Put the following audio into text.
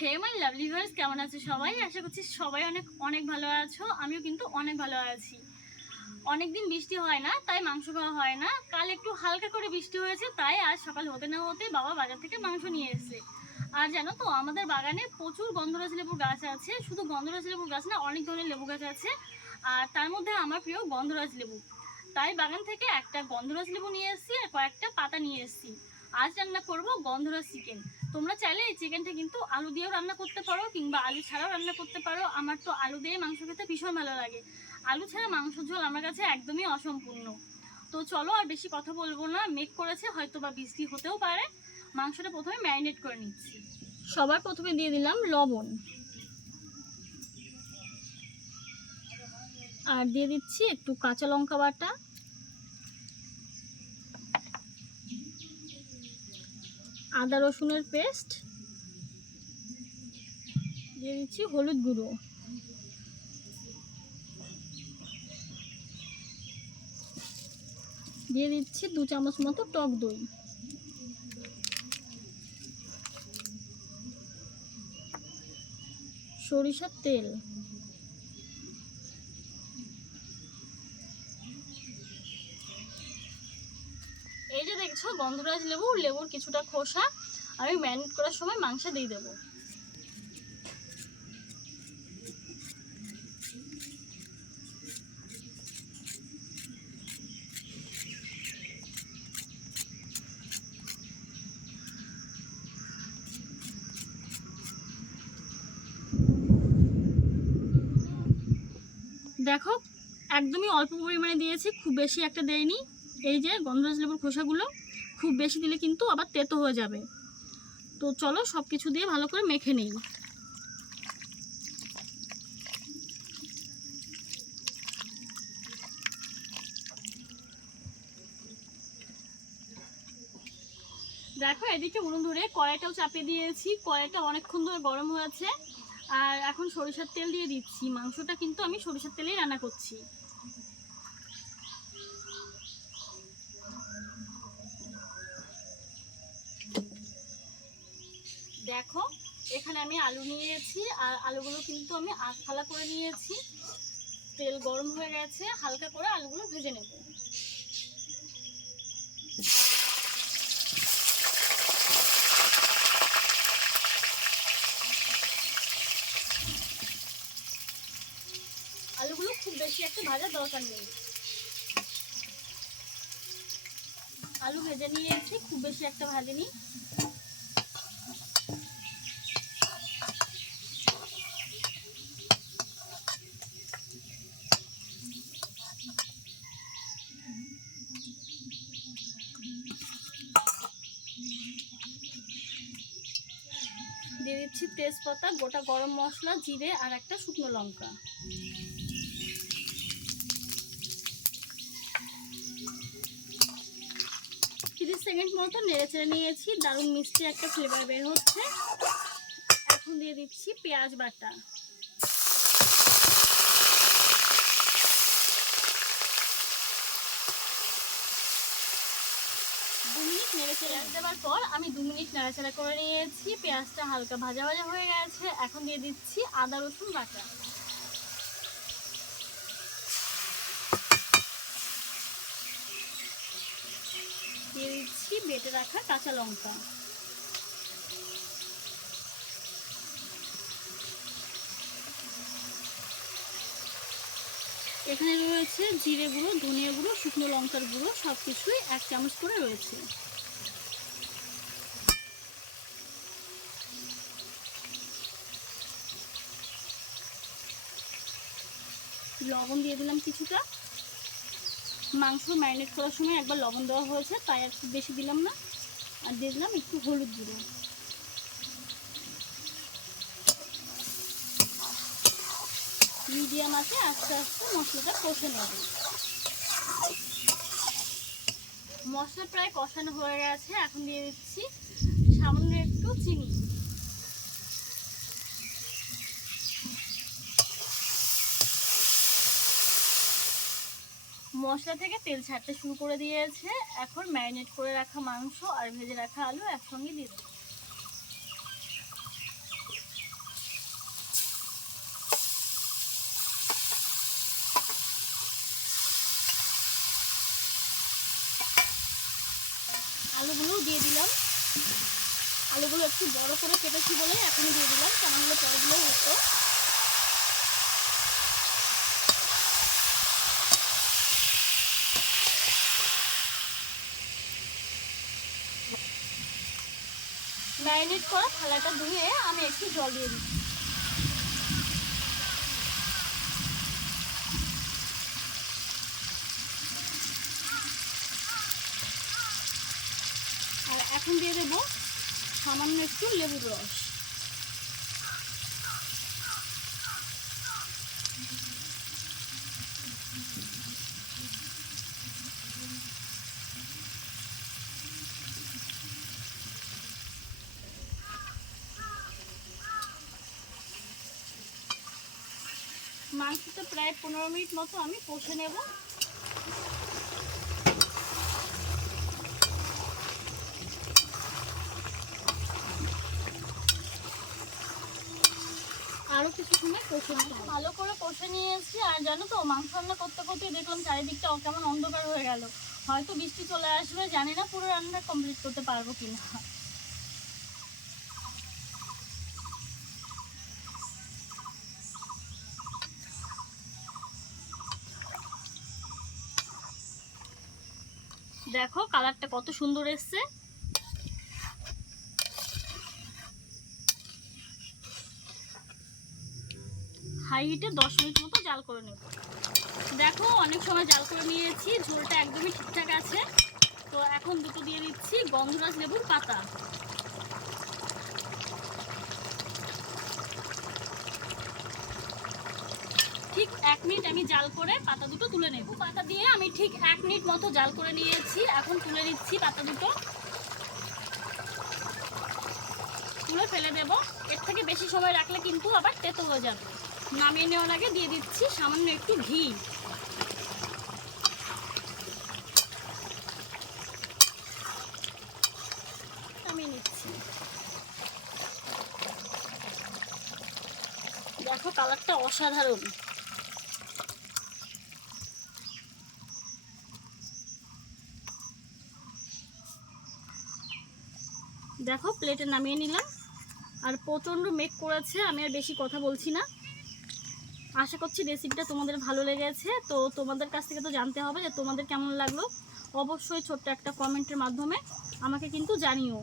Hey my lovely verse কেমন আছে সবাই? আশা করছি সবাই অনেক অনেক ভালো আছো। আমিও কিন্তু অনেক ভালো আছি। অনেক দিন বৃষ্টি হয় না, তাই মাংস খাওয়া হয় না। কাল একটু হালকা করে বৃষ্টি হয়েছে, তাই আজ সকাল হতে না হতে বাবা বাজার থেকে মাংস নিয়ে এসেছে। আর জানো তো, আমাদের বাগানে প্রচুর গন্ধরাজ লেবুর গাছ আছে। শুধু গন্ধরাজ লেবুর গাছ না, অনেক ধরনের লেবু গাছ আছে। আর তার মধ্যে আমার প্রিয় গন্ধরাজ লেবু তাই বাগান থেকে একটা গন্ধরাজ লেবু নিয়ে এসেছি আর কয়েকটা পাতা নিয়ে এসেছি। আজ রান্না করব গন্ধরাজ চিকেন তোমরা চাইলে এই চিকেনটা কিন্তু আলু দিয়েও রান্না করতে পারো, কিংবা আলু ছাড়াও রান্না করতে পারো। আমার তো আলু দিয়ে মাংস খেতে ভীষণ ভালো লাগে। আলু ছাড়া মাংস ঝোল আমার কাছে একদমই অসম্পূর্ণ। তো চলো আর বেশি কথা বলব না মেক করেছে হয়তো বা বৃষ্টি হতেও পারে। মাংসটা প্রথমে ম্যারিনেট করে নিচ্ছি। সবার প্রথমে দিয়ে দিলাম লবণ। আর দিয়ে দিচ্ছি একটু কাঁচা লঙ্কা বাটা। আদা রসুনের পেস্ট, দিয়ে দিচ্ছি হলুদ গুঁড়ো। দিয়ে দিচ্ছি দু চামচ মতো টক দই। সরিষার তেল এই যে দেখছ গন্ধরাজ লেবু, লেবুর কিছুটা খোসা, আমি ম্যারিনেট করার সময় মাংসে দিয়ে দেবো। দেখো, একদমই অল্প পরিমাণে দিয়েছি, খুব বেশি একটা দেয়নি। এই যে গন্ধরাজ লেবুর খোসাগুলো খুব বেশি দিলে কিন্তু আবার তেতো হয়ে যাবে। তো চলো সব কিছু দিয়ে ভালো করে মেখে নিই। দেখো, এদিকে উনুন ধরে কড়াইটাও চাপিয়ে দিয়েছি। কড়াইটা অনেকক্ষণ ধরে গরম হয়েছে। আর এখন সরিষার তেল দিয়ে দিচ্ছি। মাংসটা কিন্তু আমি সরিষার তেলেই রান্না করছি। দেখো, এখানে আমি আলু নিয়েছি, আর আলুগুলো কিন্তু আমি আধ ফালা করে নিয়েছি। তেল গরম হয়ে গেছে, হালকা করে আলুগুলো ভেজে নেব। আলুগুলো খুব বেশি একটা ভাজার দরকার নেই। আলু ভেজে নিয়েছি, খুব বেশি একটা ভাজিনি দিয়ে দিচ্ছি তেজপাতা, গোটা গরম মশলা, জিরে আর একটা শুকনো লঙ্কা। তিরিশ সেকেন্ড মতো নেড়েচেড়ে নিয়েছি, দারুণ মিষ্টি একটা ফ্লেভার বের হচ্ছে। এখন দিয়ে দিচ্ছি পেঁয়াজ বাটা। দু মিনিট নেড়ে দেওয়ার পর আমি দু মিনিট নাড়াচাড়া করে নিয়েছি। পেঁয়াজটা হালকা ভাজা ভাজা হয়ে গেছে। এখন দিয়ে দিচ্ছি আদা, রসুন, বাটা। দিয়ে দিচ্ছি বেটে রাখা কাঁচা লঙ্কা। এখানে রয়েছে জিরে গুঁড়ো, ধনিয়া গুঁড়ো, শুকনো লঙ্কার গুঁড়ো সব কিছুই এক চামচ করে রয়েছে। লবণ দিয়ে দিলাম কিছুটা। মাংস ম্যারিনেট করার সময় একবার লবণ দেওয়া হয়েছে, তাই আর খুব বেশি দিলাম না। আর দিয়ে দিলাম একটু হলুদ গুঁড়ো। মিডিয়াম আছে, আস্তে আস্তে মশলাটা কষে নেব। মশলা প্রায় কষানো হয়ে গেছে, এখন দিয়ে দিচ্ছি সামান্য একটু চিনি। মশলা থেকে তেল ছাড়তে শুরু করে দিয়েছে। এখন ম্যারিনেট করে রাখা মাংস আর ভেজে রাখা আলু একসঙ্গে দিয়ে দেবো। আলুগুলো দিয়ে দিলাম। আলুগুলো একটু বড় করে কেটেছি বলে এখন দিয়ে দিলাম। কেন হলে পরগুলো হতো। ম্যারিনেট করা থালাটা ধুয়ে আমি একটু জল দিয়ে দিচ্ছি। আর এখন দিয়ে দেবো সামান্য একটু লেবুর রস। মাংসটা প্রায় পনেরো মিনিট মতো আমি কষে নেব। আরও কিছু সময় কষে ভালো করে কষে নিয়েছি, আর জানো তো, মাংস রান্না করতে করতে দেখলাম চারিদিকটা কেমন অন্ধকার হয়ে গেল। হয়তো বৃষ্টি চলে আসবে, জানি না পুরো রান্না কমপ্লিট করতে পারব কিনা। দেখো, কালারটা কত সুন্দর এসছে। হাই হিটে দশ মিনিট মতো জাল করে নেব। দেখো, অনেক সময় জাল করে নিয়েছি, ঝোলটা একদমই ঠিকঠাক আছে। তো এখন দুটো দিয়ে দিচ্ছি গন্ধরাজ লেবুর পাতা। ঠিক এক মিনিট আমি জাল করে পাতা দুটো তুলে নেব। পাতা দিয়ে আমি ঠিক এক মিনিট মতো জাল করে নিয়েছি। এখন তুলে নিচ্ছি পাতা দুটো। তুলে ফেলে দেব। এর থেকে বেশি সময় রাখলে কিন্তু আবার তেতো হয়ে যাবে। নামিয়ে নেওয়ার আগে দিয়ে দিচ্ছি সামান্য একটু ঘি। নামিয়ে নিচ্ছি। দেখো কালারটা অসাধারণ। দেখো প্লেটে নামিয়ে নিলাম। আর প্রচণ্ড মেঘ করেছে, আমি আর বেশি কথা বলছি না। আশা করছি রেসিপিটা তোমাদের ভালো লেগেছে। তো তোমাদের কাছ থেকে তো জানতে হবে যে তোমাদের কেমন লাগল। অবশ্যই ছোট্ট একটা কমেন্টের মাধ্যমে আমাকে কিন্তু জানিও।